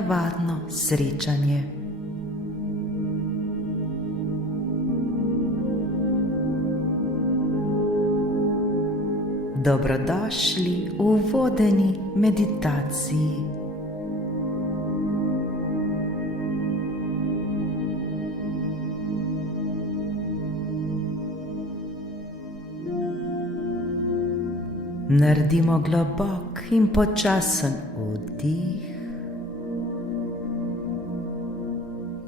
nenavadno srečanje. Dobrodošli v vodeni meditaciji. Naredimo globok in počasen vdih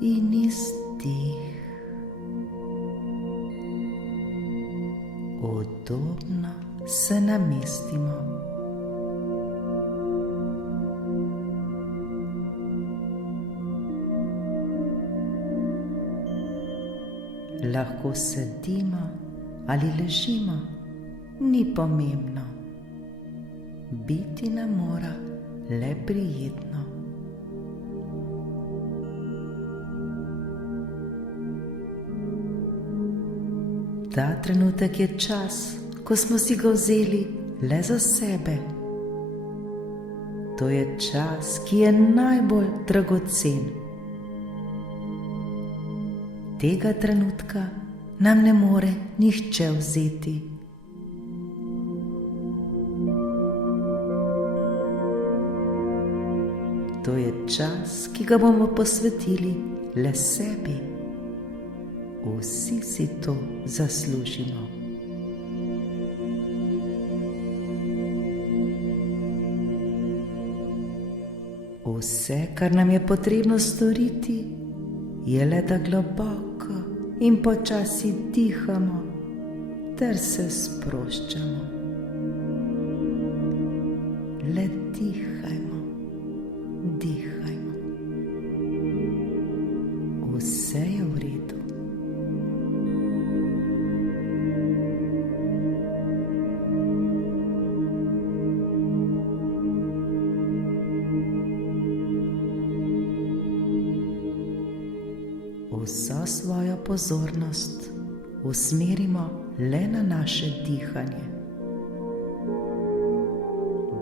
in izdih. Udobno se namestimo. Lahko sedimo ali ležimo, ni pomembno. Biti nam mora le prijetno. Ta trenutek je čas, ko smo si ga vzeli le za sebe. To je čas, ki je najbolj dragocen. Tega trenutka nam ne more nihče vzeti. To je čas, ki ga bomo posvetili le sebi. Vsi si to zaslužimo. Vse, kar nam je potrebno storiti, je le, da globoko in počasi dihamo ter se sproščamo. Le dihajmo, dihajmo. Vse je v redu. Vso svojo pozornost usmerimo le na naše dihanje.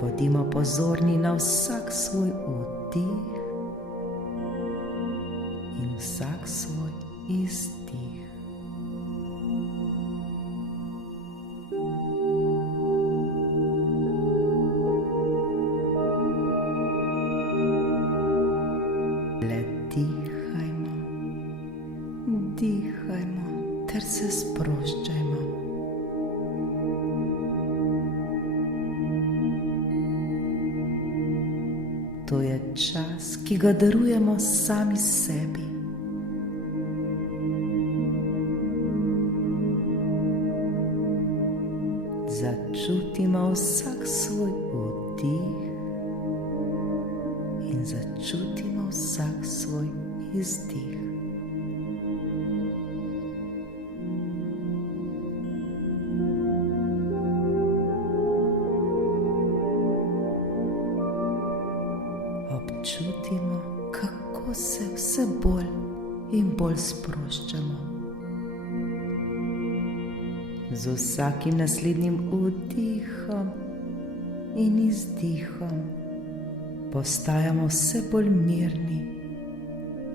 Bodimo pozorni na vsak svoj vdih in vsak svoj izdih. Le dihajmo, dihajmo ter se sproščajmo. To je čas, ki ga darujemo sami sebi. Začutimo vsak svoj vdih in začutimo vsak svoj izdih. Občutimo, kako se vse bolj in bolj sproščamo. Z vsakim naslednjim vdihom in izdihom postajamo vse bolj mirni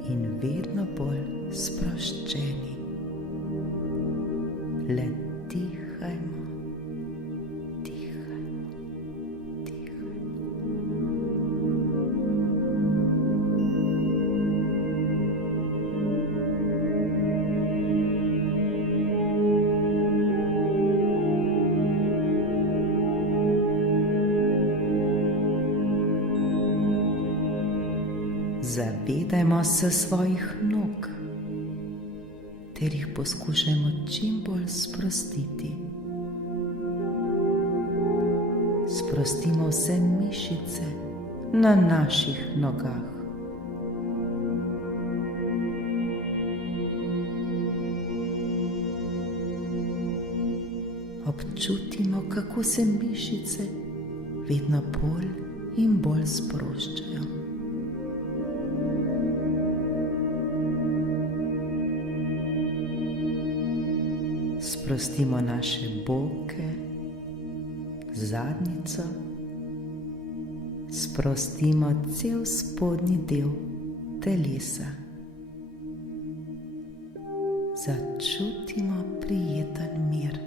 in vedno bolj sproščeni. Le dihajmo, dihajmo, dihajmo. Zavedajmo se svojih nog ter jih poskušajmo čim bolj sprostiti. Sprostimo vse mišice na naših nogah. Občutimo, kako se mišice vedno bolj in bolj sproščajo. Sprostimo naše boke, zadnjico, sprostimo cel spodnji del telesa. Začutimo prijeten mir.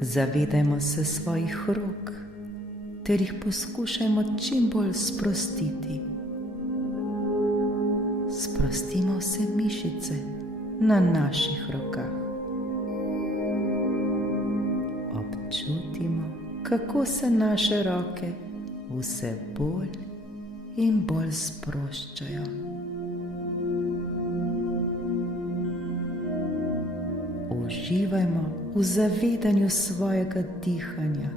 Zavedajmo se svojih rok ter jih poskušajmo čim bolj sprostiti. Sprostimo vse mišice na naših rokah. Občutimo, kako se naše roke vse bolj in bolj sproščajo. Uživajmo v zavedanju svojega dihanja.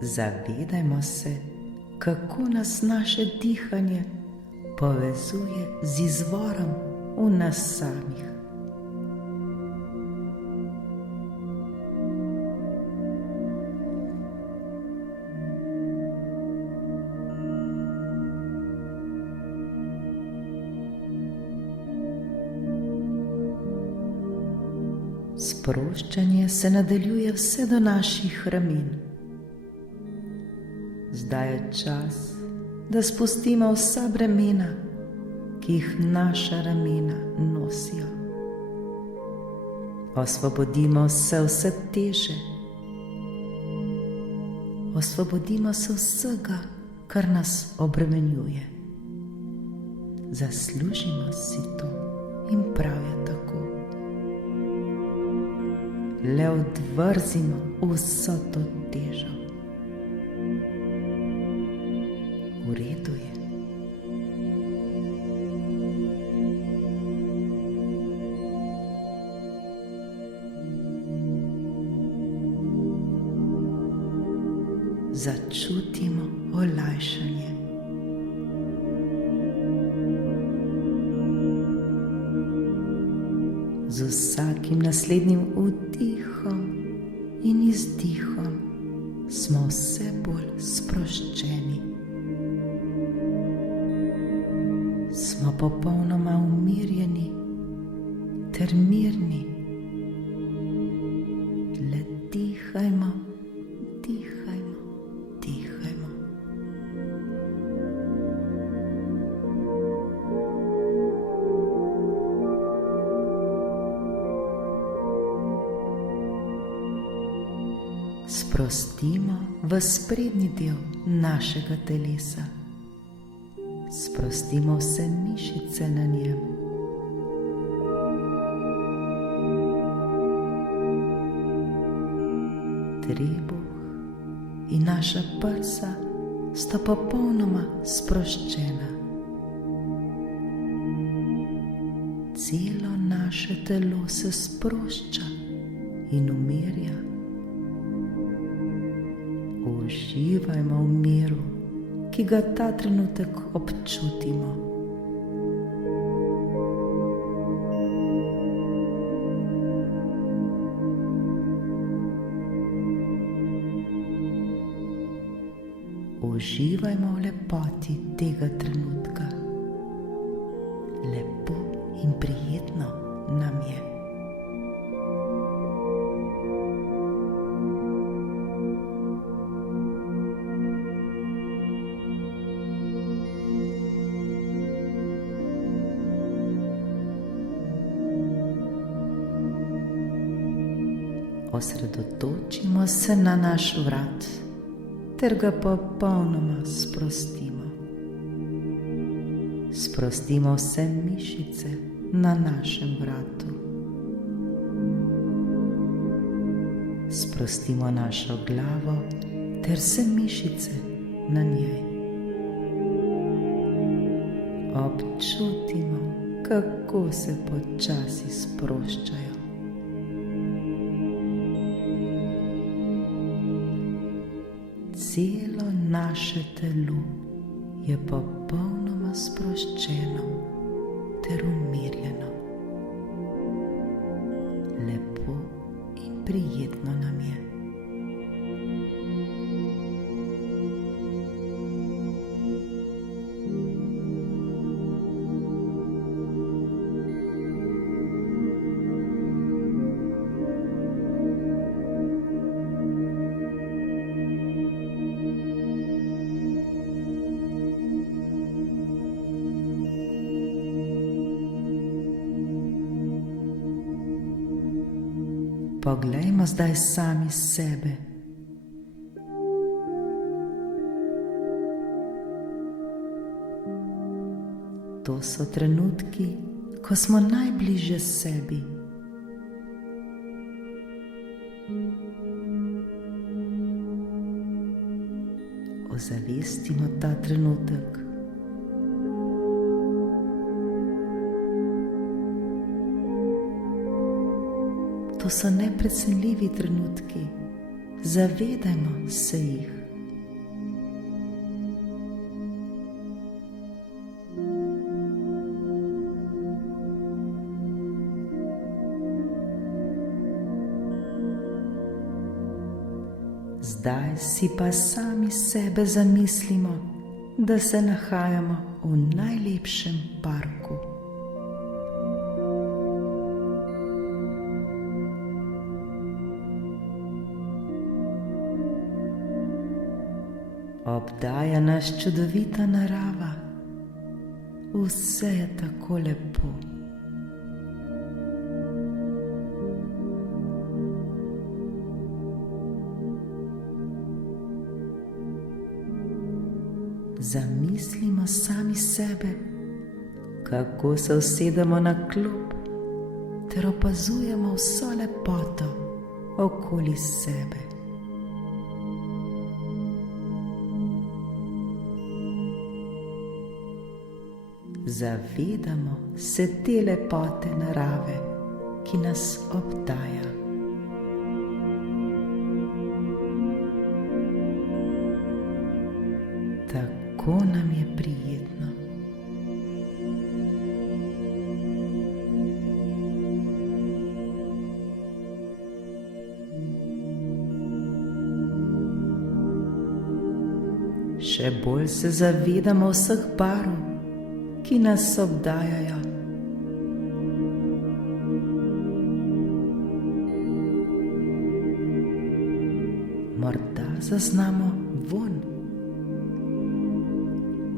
Zavedajmo se, kako nas naše dihanje povezuje z izvorom v nas samih. Sproščanje se nadaljuje vse do naših ramen. Zdaj je čas, da spustimo vsa bremena, ki jih naša ramena nosijo. Osvobodimo se vse teže. Osvobodimo se vsega, kar nas obremenjuje. Zaslužimo si to in prav je tako. Le odvrzimo vso to težo. V redu je. Začutimo olajšanje. Z vsakim naslednjim vdihom in izdihom smo vse bolj sproščeni. Smo popolnoma umirjeni ter mirni. Le dihajmo, dihajmo, dihajmo. Sprostimo v sprednji del našega telesa. Sprostimo vse mišice na njem. Trebuh in naša prsa sta popolnoma sproščena. Celo naše telo se sprošča in umirja. Uživajmo v miru, ki ga ta trenutek občutimo. Uživajmo v lepoti tega trenutka. Lepo in prijetno nam je. Osredotočimo se na naš vrat ter ga popolnoma sprostimo. Sprostimo vse mišice na našem vratu. Sprostimo našo glavo ter vse mišice na njej. Občutimo, kako se počasi sproščajo. Celo naše telo je popolnoma sproščeno ter umirjeno. Lepo in prijetno nam je. Poglejmo zdaj sami sebe. To so trenutki, ko smo najbližje sebi. Ozavestimo ta trenutek. To so neprecenljivi trenutki, zavedajmo se jih. Zdaj si pa sami sebe zamislimo, da se nahajamo v najlepšem parku. Obdaja nas čudovita narava, vse je tako lepo. Zamislimo sami sebe, kako se usedemo na klop ter opazujemo vso lepoto okoli sebe. Zavedamo se te lepote narave, ki nas obdaja. Tako nam je prijetno. Še bolj se zavedamo vseh barv, ki nas obdajajo. Morda zaznamo vonj.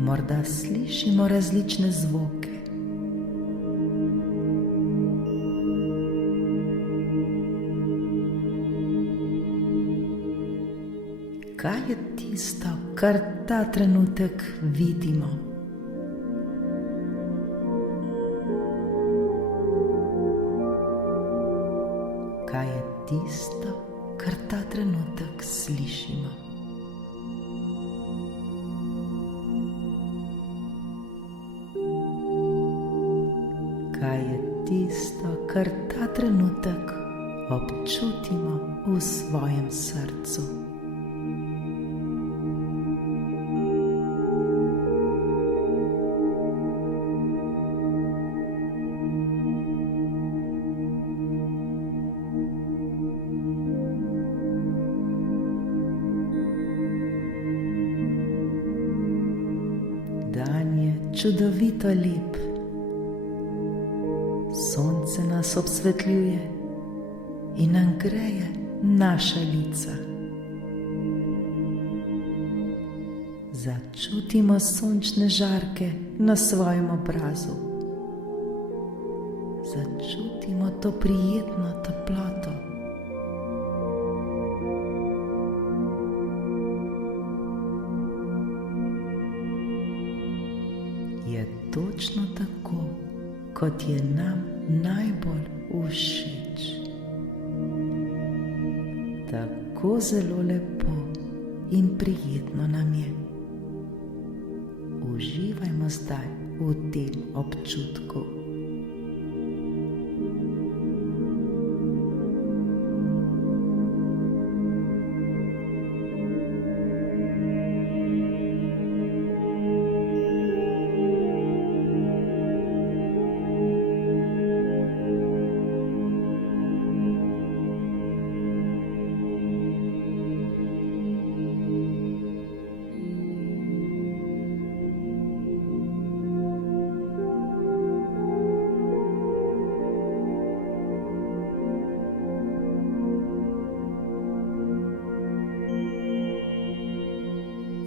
Morda slišimo različne zvoke. Kaj je tisto, kar ta trenutek vidimo? Kaj je tisto, kar ta trenutek slišimo? Kaj je tisto, kar ta trenutek občutimo v svojem srcu? Dan je čudovito lep. Sonce nas obsvetljuje in nam greje naša lica. Začutimo sončne žarke na svojem obrazu. Začutimo to prijetno toploto. Je točno tako, kot je nam najbolj všeč. Tako zelo lepo in prijetno nam je. Uživajmo zdaj v tem občutku.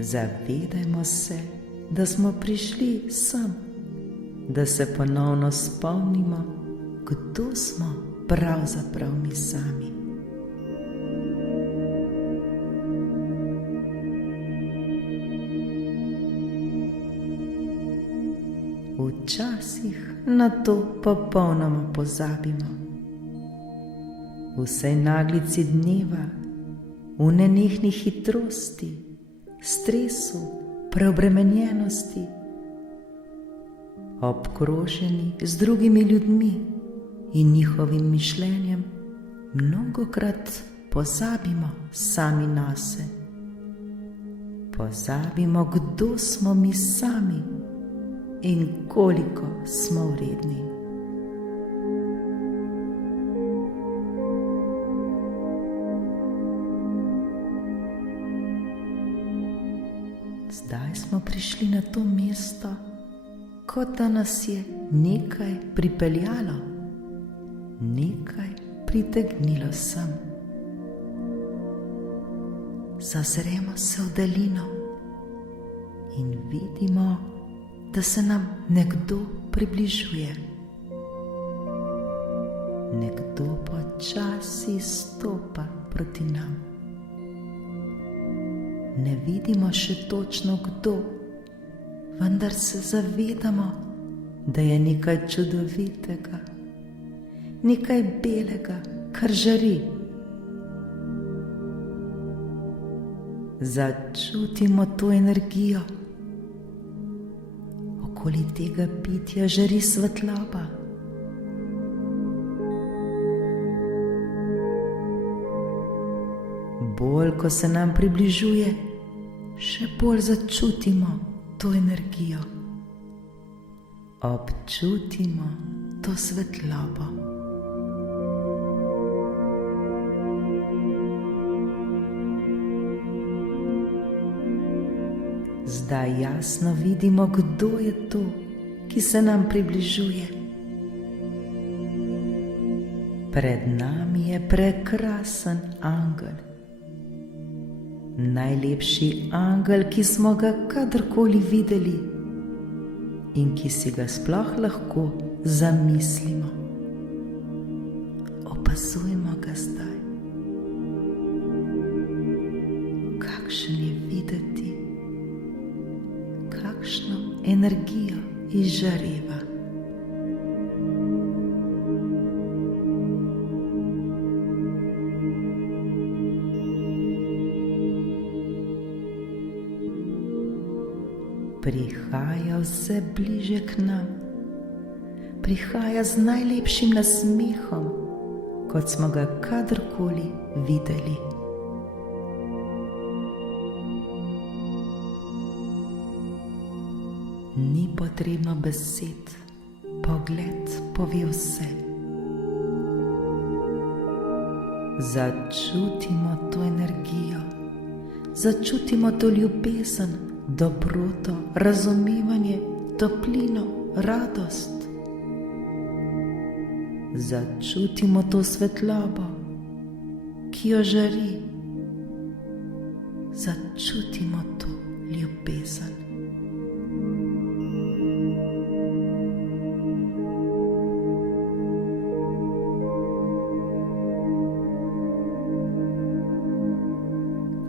Zavedajmo se, da smo prišli sem, da se ponovno spomnimo, kdo smo pravzaprav mi sami. Včasih na to popolnoma pozabimo. V vsej naglici dneva, v nenehni hitrosti, stresu, preobremenjenosti, obkroženi z drugimi ljudmi in njihovim mišljenjem, mnogokrat pozabimo sami nase. Pozabimo, kdo smo mi sami in koliko smo vredni. Zdaj smo prišli na to mesto, kot da nas je nekaj pripeljalo, nekaj pritegnilo sem. Zazremo se v daljino in vidimo, da se nam nekdo približuje. Nekdo počasi stopa proti nam. Ne vidimo še točno kdo, vendar se zavedamo, da je nekaj čudovitega, nekaj belega, kar žari. Začutimo to energijo. Okoli tega bitja žari svetloba. Bolj, ko se nam približuje, še bolj začutimo to energijo. Občutimo to svetlobo. Zdaj jasno vidimo, kdo je to, ki se nam približuje. Pred nami je prekrasen angel. Najlepši angel, ki smo ga kadarkoli videli in ki si ga sploh lahko zamislimo. Opazujmo ga zdaj. Kakšen je videti, kakšno energijo izžareva. Prihaja vse bliže k nam, prihaja z najlepšim nasmehom, kot smo ga kadarkoli videli. Ni potrebno besed, pogled pove vse. Začutimo to energijo, začutimo to ljubezen, dobroto, razumevanje, toplino, radost. Začutimo to svetlobo, ki jo žari. Začutimo to ljubezen.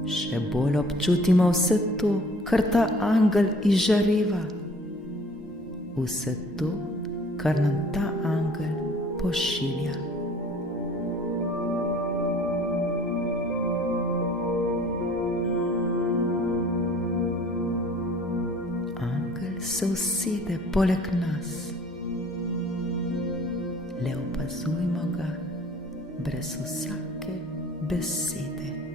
Še bolj občutimo vse to, kar ta angel izžareva. Vse to, kar nam ta angel pošilja. Angel se usede poleg nas. Le opazujmo ga brez vsake besede.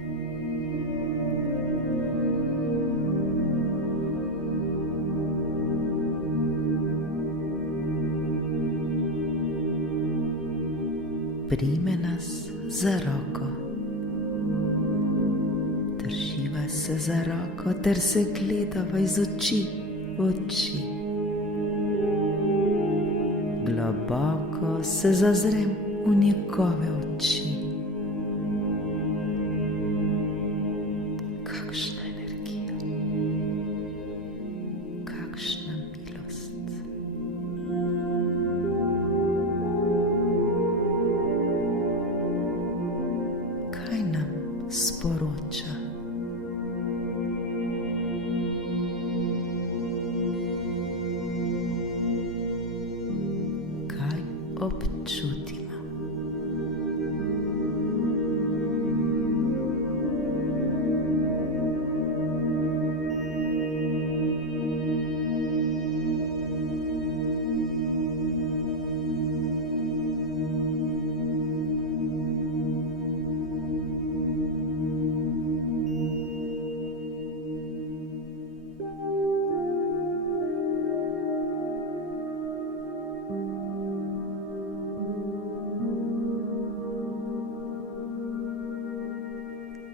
Prime nas za roko. Drživa se za roko ter se gledava iz oči v oči. Globoko se zazrem v njegove oči. Kakšna energija, kakšna milost. Kaj nam sporoča? občutimo.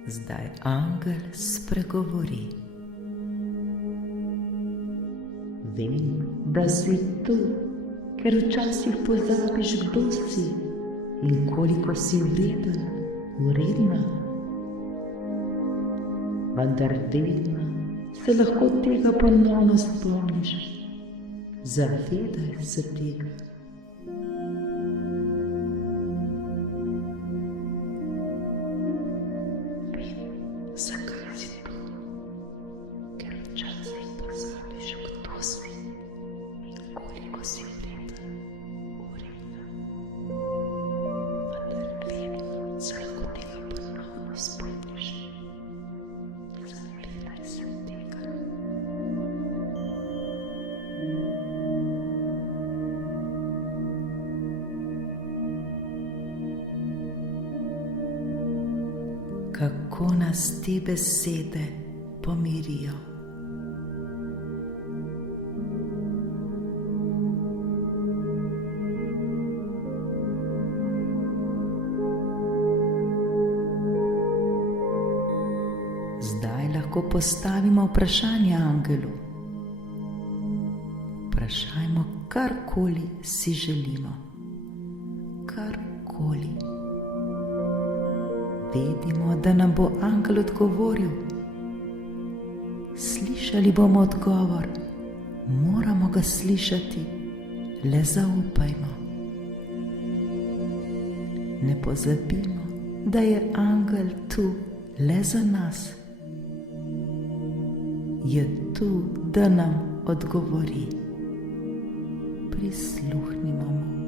Zdaj angel spregovori. Vem, da si tu, ker včasih pozabiš, kdo si in koliko si vreden, vredna. Vendar vedno se lahko tega ponovno spomniš. Zavedaj se tega. Zakaj si tu? Ker včasih pozabiš, kdo si in koliko si vreden, vredna. Vendar vedno se lahko tega ponovno spomniš. Zavedaj se tega. Kako nas te besede pomirijo. Zdaj lahko postavimo vprašanje angelu. Vprašajmo karkoli si želimo. Karkoli. Vedimo, da nam bo angel odgovoril. Slišali bomo odgovor, moramo ga slišati, le zaupajmo. Ne pozabimo, da je angel tu le za nas. Je tu, da nam odgovori. Prisluhnimo mu.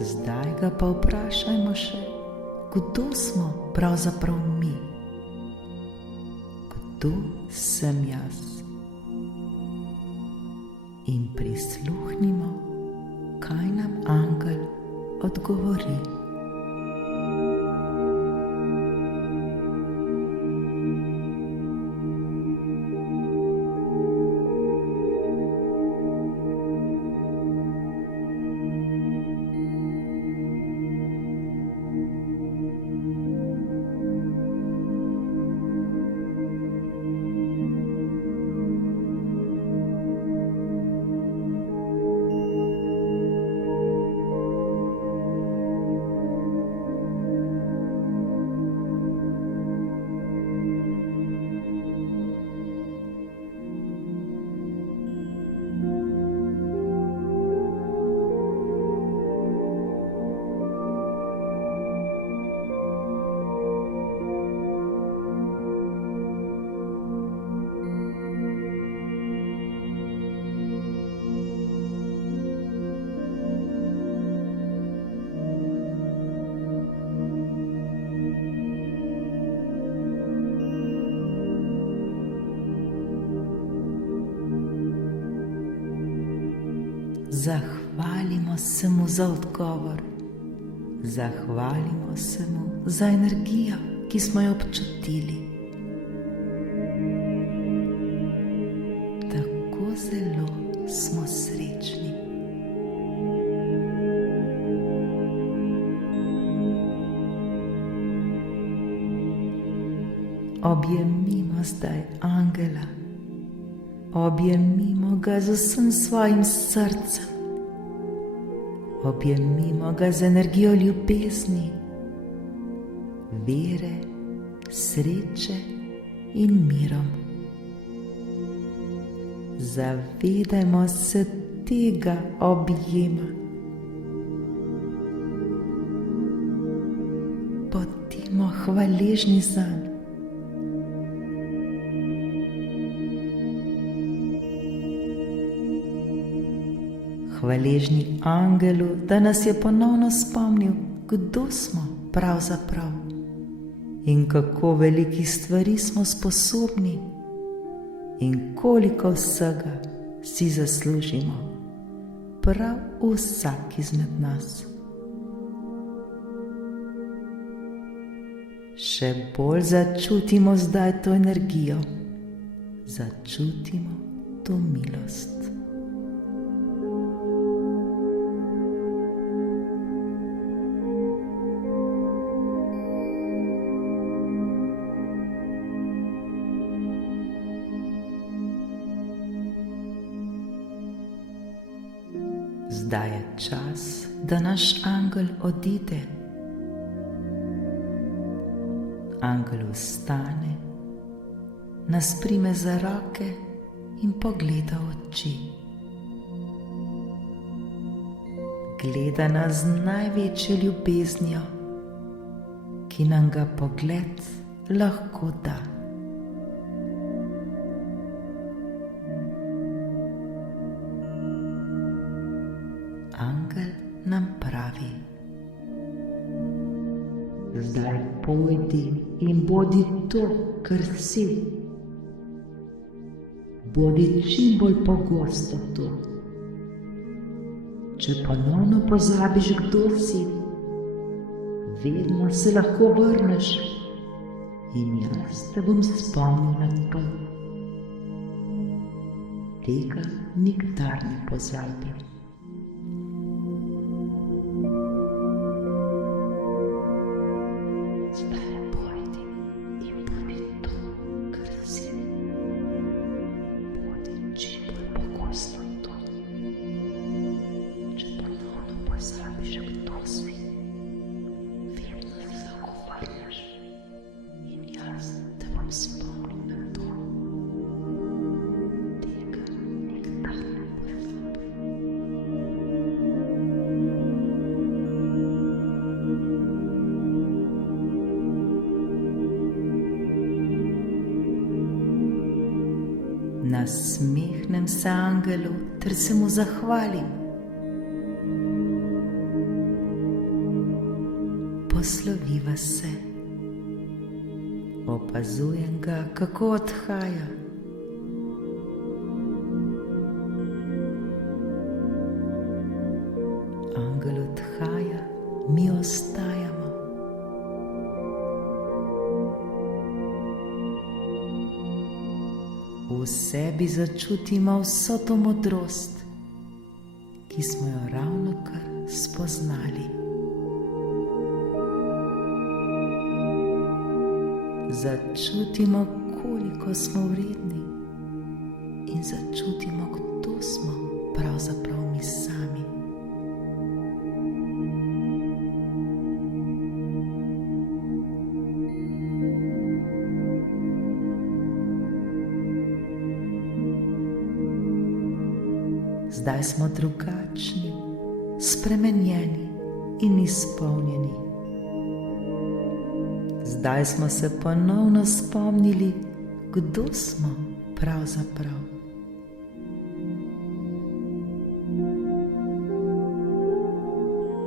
Zdaj ga pa vprašajmo še, kdo smo pravzaprav mi? Kdo sem jaz? In prisluhnimo, kaj nam angel odgovori. Zahvalimo se mu za odgovor. Zahvalimo se mu za energijo, ki smo jo občutili. Tako zelo smo srečni. Objemimo zdaj angela Objemimo ga z vsem svojim srcem. Objemimo ga z energijo ljubezni, vere, sreče in mirom. Zavedajmo se tega objema. Bodimo hvaležni zanj. Hvaležni angelu, da nas je ponovno spomnil, kdo smo pravzaprav in kako velikih stvari smo sposobni in koliko vsega si zaslužimo, prav vsak izmed nas. Še bolj začutimo zdaj to energijo, začutimo to milost. Zdaj je čas, da naš angel odide. Angel vstane, nas prime za roke in pogleda v oči. Gleda nas z največjo ljubeznijo, ki nam ga pogled lahko da. Angel nam pravi: zdaj pojdi in bodi to, kar si. Bodi čim bolj pogosto to. Če ponovno pozabiš, kdo si, vedno se lahko vrneš in jaz te bom spomnil na to. Tega nikdar ne pozabi. Nasmehnem se angelu ter se mu zahvalim. Posloviva se. Opazujem ga, kako odhaja. Angel odhaja, mi ostajamo. V sebi začutimo vso to modrost, ki smo jo ravnokar spoznali. Začutimo, koliko smo vredni in začutimo, kdo smo pravzaprav mi sami. Zdaj smo drugačni, spremenjeni in izpolnjeni. Zdaj smo se ponovno spomnili, kdo smo pravzaprav.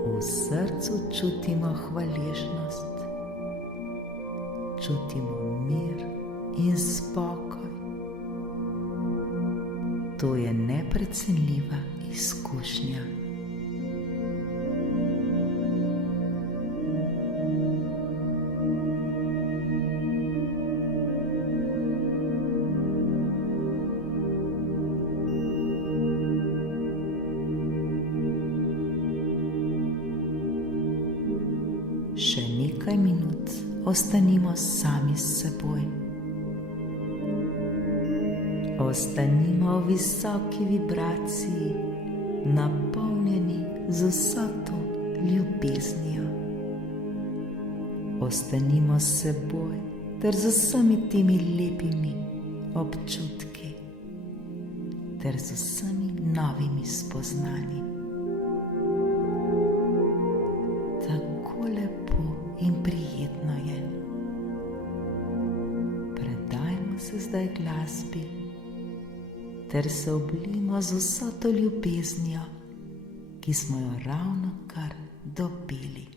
V srcu čutimo hvaležnost, čutimo mir in spokoj. To je neprecenljiva izkušnja. Še nekaj minut ostanimo sami s seboj. Ostanimo v visoki vibraciji, napolnjeni z vso to ljubeznijo. Ostanimo s seboj ter z vsemi temi lepimi občutki ter z vsemi novimi spoznanji. Tako lepo in prijetno je. Predajmo se zdaj glasbi ter se oblijmo z vso to ljubeznijo, ki smo jo ravnokar dobili.